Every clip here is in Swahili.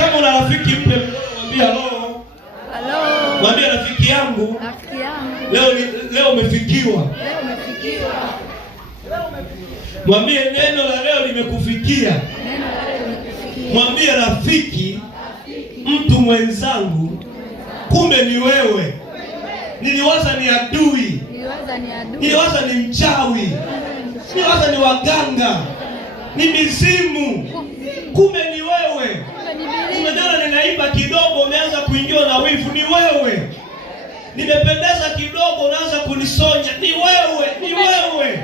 Kama una rafiki mpe mwambie hello. Hello. Mwambie rafiki yangu. Leo umefikiwa. Mwambie neno la leo limekufikia. Mwambie rafiki, mtu mwenzangu, kumbe ni wewe. Niliwaza ni adui. Niliwaza ni mchawi. Niliwaza ni waganga. Ni mizimu. Kumbe ni wewe. Umejana ninaimba kidogo umeanza kuingiwa na wivu, ni wewe. Nimependeza kidogo unaanza kunisonya, ni wewe.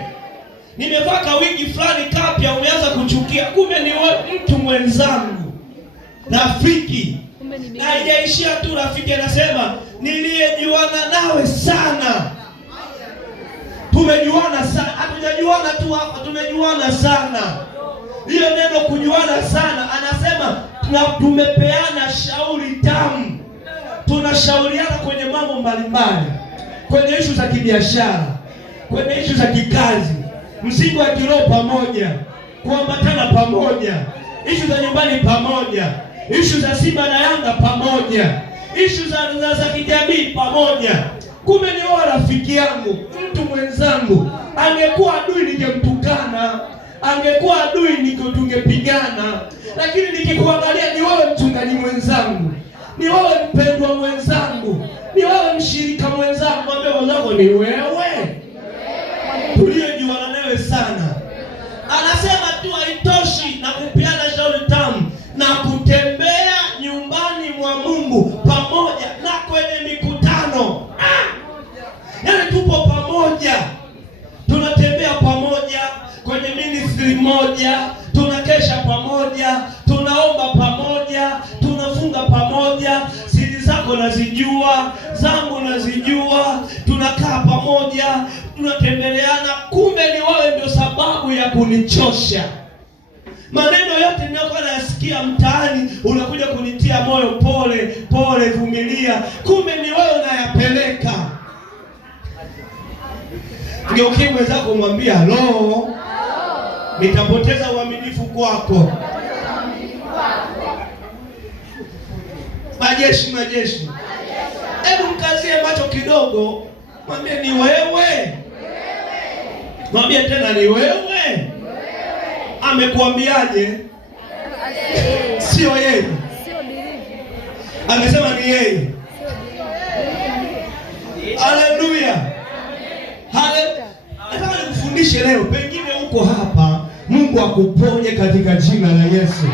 Nimevaa wigi fulani kapya umeanza kuchukia, kumbe ni wewe, mtu mwenzangu. Rafiki. Na haijaishia tu rafiki, anasema niliyejuana nawe sana. Tumejuana sana, hatujajuana tu hapa, tumejuana sana. Hiyo neno kujuana sana, anasema tumepeana shauri tamu. Tunashauriana kwenye mambo mbalimbali, kwenye ishu za kibiashara, kwenye ishu za kikazi, msingi wa kiroho pamoja, kuambatana pamoja, ishu za nyumbani pamoja, ishu za Simba na Yanga pamoja, ishu za kijamii pamoja. Kumbe ni wewe rafiki yangu, mtu mwenzangu. Angekuwa adui ningemtukana, angekuwa adui tungepigana, lakini nikikuangalia ni wewe mchungaji mwenzangu, ni wewe mpendwa mwenzangu, ni wewe mshirika mwenzangu. Mwambie mwenzako ni wewe. Tuliyejuana nawe sana. Anasema tu haitoshi na kupiana shauri tamu na kutembea nyumbani mwa Mungu pamoja na kwenye mikutano. Yaani tupo pamoja. Tunatembea pamoja kwenye ministry moja, tunakesha pamoja, tunaomba pamoja, tunafunga pamoja. Siri zako nazijua, zangu nazijua, tunakaa pamoja, tunatembeleana. Kumbe ni wewe ndio sababu ya kunichosha. Maneno yote ninayokuwa nasikia mtaani unakuja kunitia moyo, pole, vumilia. Kumbe ni wewe unayapeleka. Ngeukie mwenzako mwambie hello. Nitapoteza uaminifu kwako. Majeshi. Hebu mkazie macho kidogo. Mwambie ni wewe. Mwambie tena ni wewe. Amekuambiaje? Sio yeye. Amesema ni yeye. Haleluya. Nataka nikufundishe leo, pengine uko hapa, Mungu akuponye katika jina la Yesu.